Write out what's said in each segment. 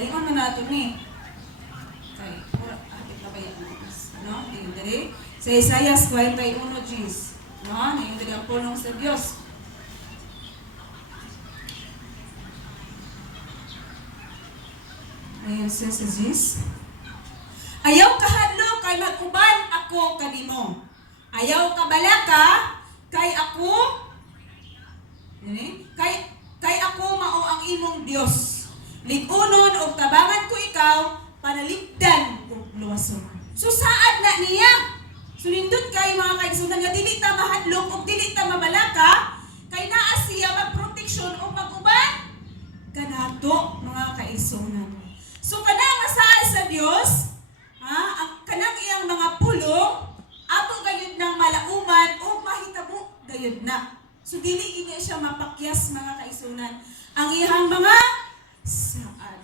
Galingon man nato ni. Kay akit na ba yan? Ano? Tingin dali. Sa Isaias 41 Gs. No? Tingin dali ang pulong sa Dios. Ayan siya sa Gs. Ayaw kahadlo kay mag-uban ako kanimo. Ayaw kabalaka kay ako kay ako mao ang imong Dios. Ligunon og tabangan ko ikaw panaligdan ug luwason. So saad na niya. Sunindot kay mga kaigsunan nga dili ta mahadlok ug dili ta mabalaka kay naa siya magproteksyon ug mag-uban kanato mga kaigsunan. So kanang masaad sa Dios, ang kanang iyang mga pulong ato gayud nang malauman o mahitabo gayud na. So dili ini siya mapakyas mga kaisunan ang iyang mga saad.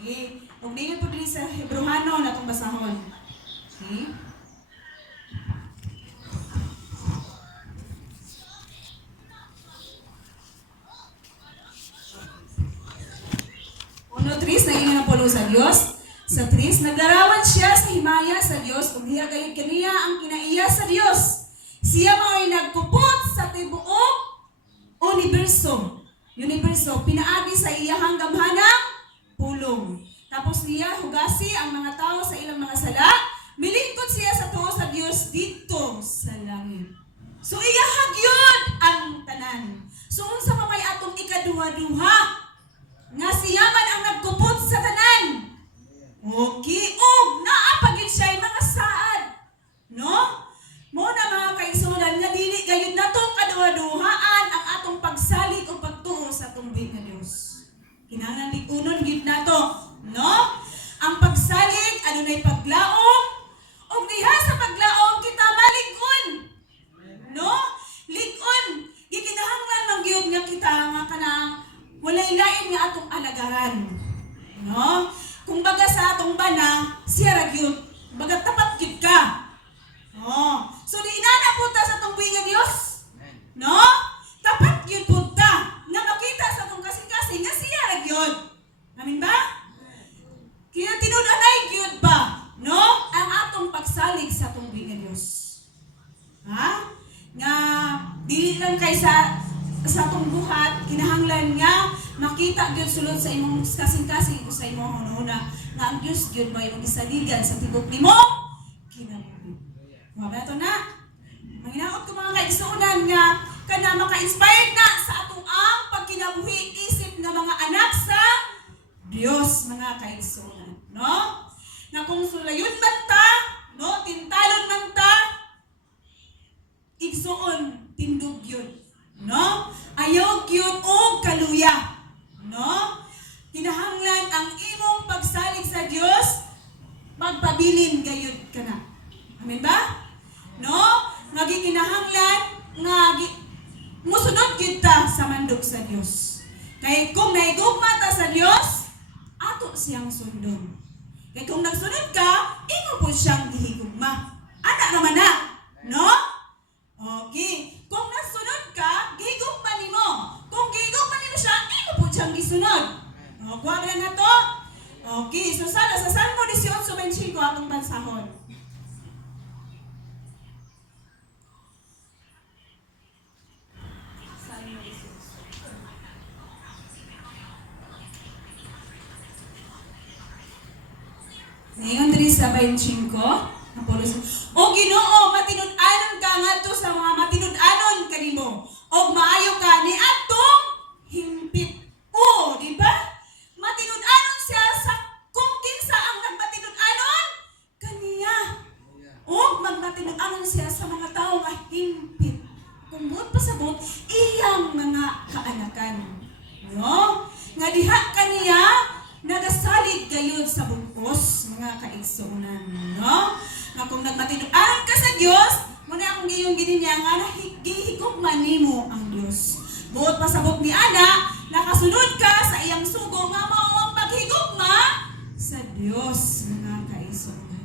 Okay. Ug ninyo po dili sa Hebreano natong basahon. Okay? Uno, 3, naging ang pulo sa Dios. Sa 3, naglarawan siya sa himaya sa Dios kung hiya gayud kaniya ang kinaiya sa Dios. Siya mao'y nagkupot sa tibuok universo. Pinaagi sa iyahang gamhanang pulong. Tapos niya hugasi ang mga tao sa ilang mga sala. Milingkod siya sa tuo sa Dios dito sa langit. So iyahag yun ang tanan. So unsa pa may atong ikaduha-duha nga siya man ang nagkupot sa tanan. Okay, naapagin siya mga saad. No? Muna mga kaigsunan nga dili gayud natong kaduha-duhaan ang atong pagsalig o pagtuo sa tumbig nga Dios. Kinahanglan ligunon gid nato, no? Ang pagsalig adunay paglaom ug diha sa paglaom kita malig-on. No? Lig-on. Gikinahanglan man gyud nga kita nga kanang walay lain nga atong alagaran. No? Kung baga sa atong bana, siya ra gyud. Baga tapat gyud ka. Oh. So di inana punta sa tumbig nga Dios. No? Tapat gyud punta. Nga makita sa atong kasing-kasing nga siya ra gyud. Amin ba? Kaya tinud-anay gyud ba? No? Ang atong pagsalig sa tumbig nga Dios. Ha? Nga dili lang kay sa atong buhat kinahanglan nga makita gyud sulod sa imong kasing-kasing o sa imong hunahuna nga ang Dios gyud may magisaligan sa tibok nimo kinabuhi. Wa ba to na? Manginaot ko mga kaigsuonan nga kana maka-inspired na sa atong ang pagkinabuhi isip nga mga anak sa Dios mga kaigsuonan, no? Na kung sulayon man ta, no, tintalon man ta, igsuon tindog yun, no? Ayaw gyud og kaluya. No? Kinahanglan ang imong pagsalig sa Dios magpabilin gayud kana. Amen ba? No? Magikinahanglan nga musunod gyud ta sa mandog sa Dios. Kay kung naigugma ta sa Dios, ato siyang sundon. Kay kung nagsunod ka, imo po siyang gihigugma. Ana naman na, no? Okay. Kung nasunod ka, gihigugma nimo. Kung gihigugma nimo siya, imo po siyang gisunod. O, kuha na to. Okay, so sa Salmo 18:25 atong bansahon. Ngayon diri sa 25, o Ginoo, matinud-anon ka ngadto sa mga matinud-anon kanimo. Og maayo ka ni atong himpit. O, di ba? Matinud-anon siya sa kung kinsa ang nagmatinud-anon kaniya. Og magmatinud-anon siya sa mga tao nga himpit. Kung buot pasabot, iyang mga kaanakan. No? Nga diha kaniya nagasalig gayud sa bungkos mga kaigsuonan, no? Nga kung nagmatinud-anon ka sa Dios, muna akong gayong gininya nga nahigihigugma nimo ang Dios. Buot pasabot ni ana, nakasunod ka sa iyang sugo nga mao ang paghigugma sa Dios mga kaigsuonan.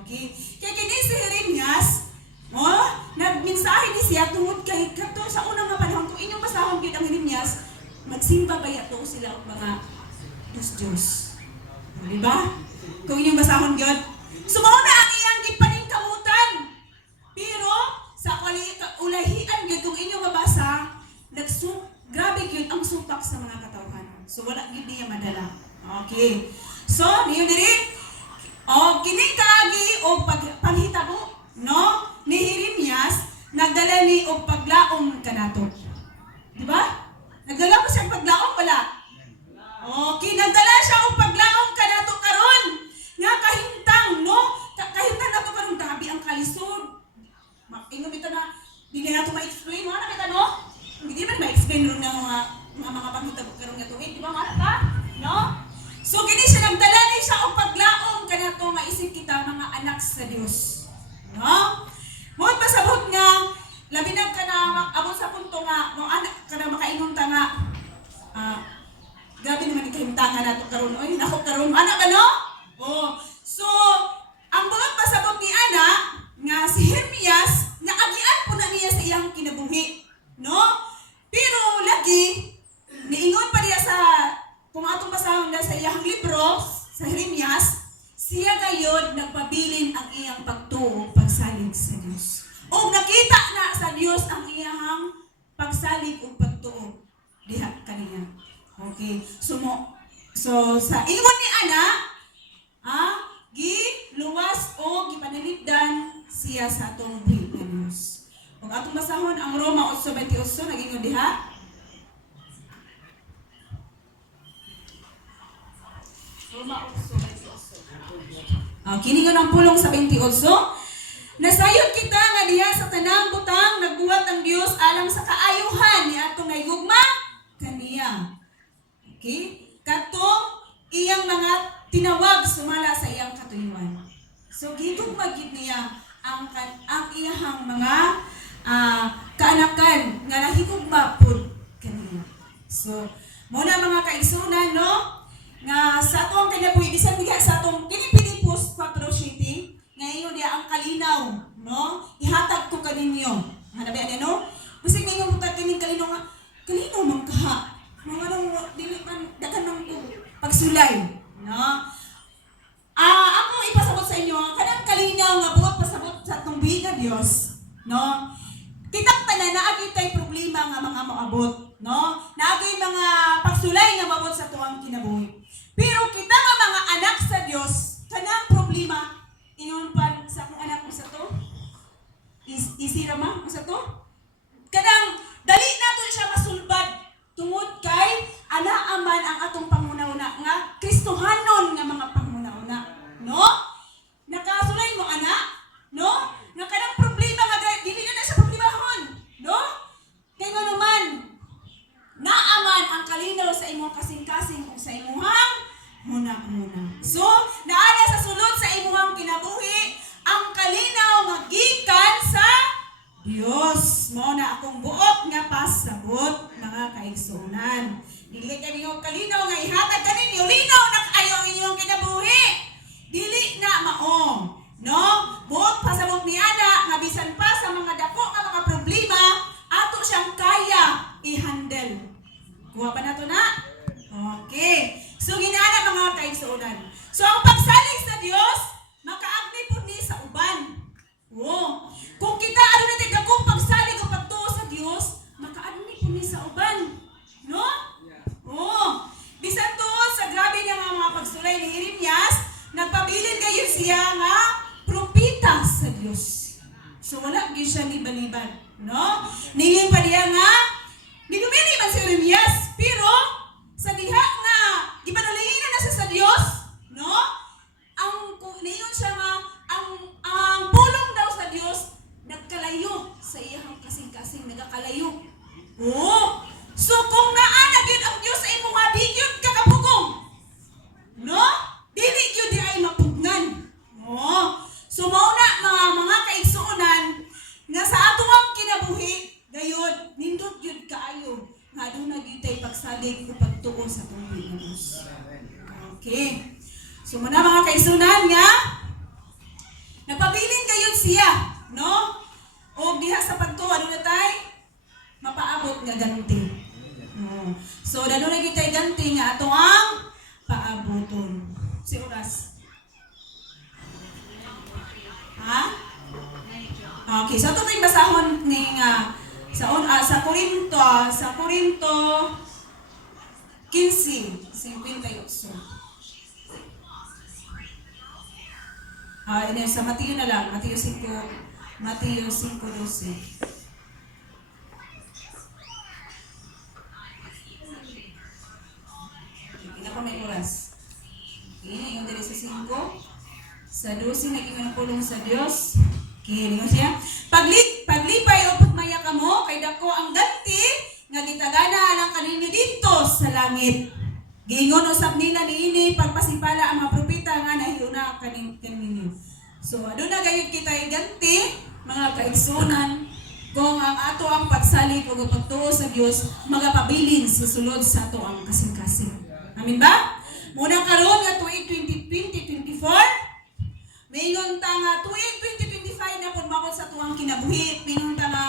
Okay? Kaya kini si Jeremias, nagmensahe ni siya tungod kay kadto sa unang nga panahon kung inyong basahon gyud ang Jeremias, magsimba ba yato sila og mga Diyos. Di ba? Kung inyong basahon gyud. Sumauna ang iyang gipaningkamutan. Pero sa ulahian gyud kung inyong mabasa, grabe gyud ang supak sa mga katawhan. So wala gyud niya madala. Okay. So niyo diri kining kaagi og panghitabo, no? Ni Jeremias nagdala ni og paglaom kanato. Di ba? Nagdala mo siya paglaom wala? Okay, nagdala siya og paglaom kanato karon. Nga kahimtang, no? Kahimtang nato karon gabi ang kalisod. Ingon bitaw na dili nato ma-explain, mo na bitaw no? Hindi man ma-explain ron ng mga panghitabo karon nga tuig, di ba? Mana ba? No? So kini siya nagdala ni siya og paglaom kanato nga isip kita mga anak sa Dios. No? Mo pasabot nga labi na kana abot sa punto nga mo anak kana makaingon ta nga grabe naman ikahimtangan nato karon oy nako karon ana ba no? Oh. So ang buot pasabot ni ana nga si Jeremias naagian po na niya sa iyang kinabuhi. No? Pero lagi niingon pa diya sa kung atong basahon na sa iyang libro, sa Jeremias, siya gayod nagpabilin ang iyang pagtuo, pagsalig sa Dios. O nakita na sa Dios ang iyang pagsalig o pagtuo diha kaniya. Okay. So sa ingon ni ana, giluwas o gipanalipdan siya sa atong buhi nga Dios. Kung atong basahon ang Roma 8:28 nagingon diha. Roma 8:28. Kini nga ng pulong sa 28. Nasayod kita nga diha sa tanang butang nagbuhat ang Dios alang sa kaayuhan ni atong naigugma kaniya. Okay? Katong iyang mga tinawag sumala sa iyang katuyuan. So gigugma gid niya ang iyang mga kaanakan nga nahigugma pud kaniya. So mo na mga kaigsunan no? Nga sa atong kinabuhi bisan diha sa atong Pilipos 4 City ngayon diha ang kalinaw no ihatag ko kaninyo ana ba ano bisig ninyo butag kining kalinaw nga kalinaw man kaha mga nang dili man dagan nang pagsulay no ako ipasabot sa inyo kanang kalinaw nga buot pasabot sa atong buhi nga Dios no kitang tanan naa tay problema nga mga moabot no naagay mga pagsulay nga mabot sa tuwang kinabuhi. Pero kita nga mga anak sa Dios kanang problema ingon pa sa akong anak mo sa to isira ma mo sa to kanang dali nato siya masulbad tungod kay ana aman ang atong pangunahuna nga Kristohanon nga mga pangunahuna no nakasulay mo ana no nga kanang problema nga dili na sa problemahon no kay ngano man naaman ang kalinaw sa imong kasing-kasing ug sa imong muna. So, naana sa sulod sa imong kinabuhi ang kalinaw nga gikan sa Dios. Mao na akong buot nga pasabot mga kaigsunan. Dili kay mingog kalinaw nga ihatag kaninyo linaw na kaayo ang inyong kinabuhi. Dili na mao. No? Buot pasabot ni ana nga bisan pa sa mga dako nga mga problema ato siyang kaya i-handle. Kuha pa nato na? Okay. So ginana mga kaigsuonan. So ang pagsalig sa Dios, makaagni po ni sa uban. Oh. Kung kita ano natin dakong pagsalig o pagtuo sa Dios, makaagni po ni sa uban. No? Oh. Bisan to sa grabe niya mga pagsulay ni Jeremias, nagpabilin kayo siya nga propeta sa Dios. So wala gyud siya liban-liban, no? Ningin pa diya nga nigumili man si Jeremias, pero sa diha nga gipanalingin na sa Dios, no? Ang niyon siya nga ang pulong daw sa Dios nagkalayo sa iyang kasing-kasing nagakalayo. Oh, so kung naana gyud ang Dios sa imong di gyud kakapugong, no? Dili gyud di ay mapugnan. Oh, so mao na mga kaigsuonan nga sa atong kinabuhi gayud nindot gyud kaayo nga aduna gyud tay pagsalig o pagtuo sa tuloy nga Dios. Okay. So muna mga kaigsuonan nga napabilin gayud siya, no? O diha sa pagtuo ano na tay mapaabot nga ganti. So dano na gyud tay ganti nga ato ang Okay, so ito tayong basahon ning sa Korinto 15:58. Ini sa Mateo na lang, Mateo 5:12. Hindi ko may oras. Ini yung dali sa 5. Sa 12 naging pulong sa Dios. Kini mo siya. Paglipay upod maya kamo kay dako ang ganti nga gitagana alang kaninyo dito sa langit. Giingon usab nila niini pagpasipala ang mga propeta nga nahiuna kaninyo. So aduna gayud kita ganti mga kaigsunan kung ang ato ang pagsalig ug pagtuo sa Dios magapabilin sa sulod sa ato ang kasing-kasing. Amin ba? Muna karon nga tuig 2024 Mingon ta nga tuig 2025 na pud mabot sa tuwang kinabuhi. Mingon ta nga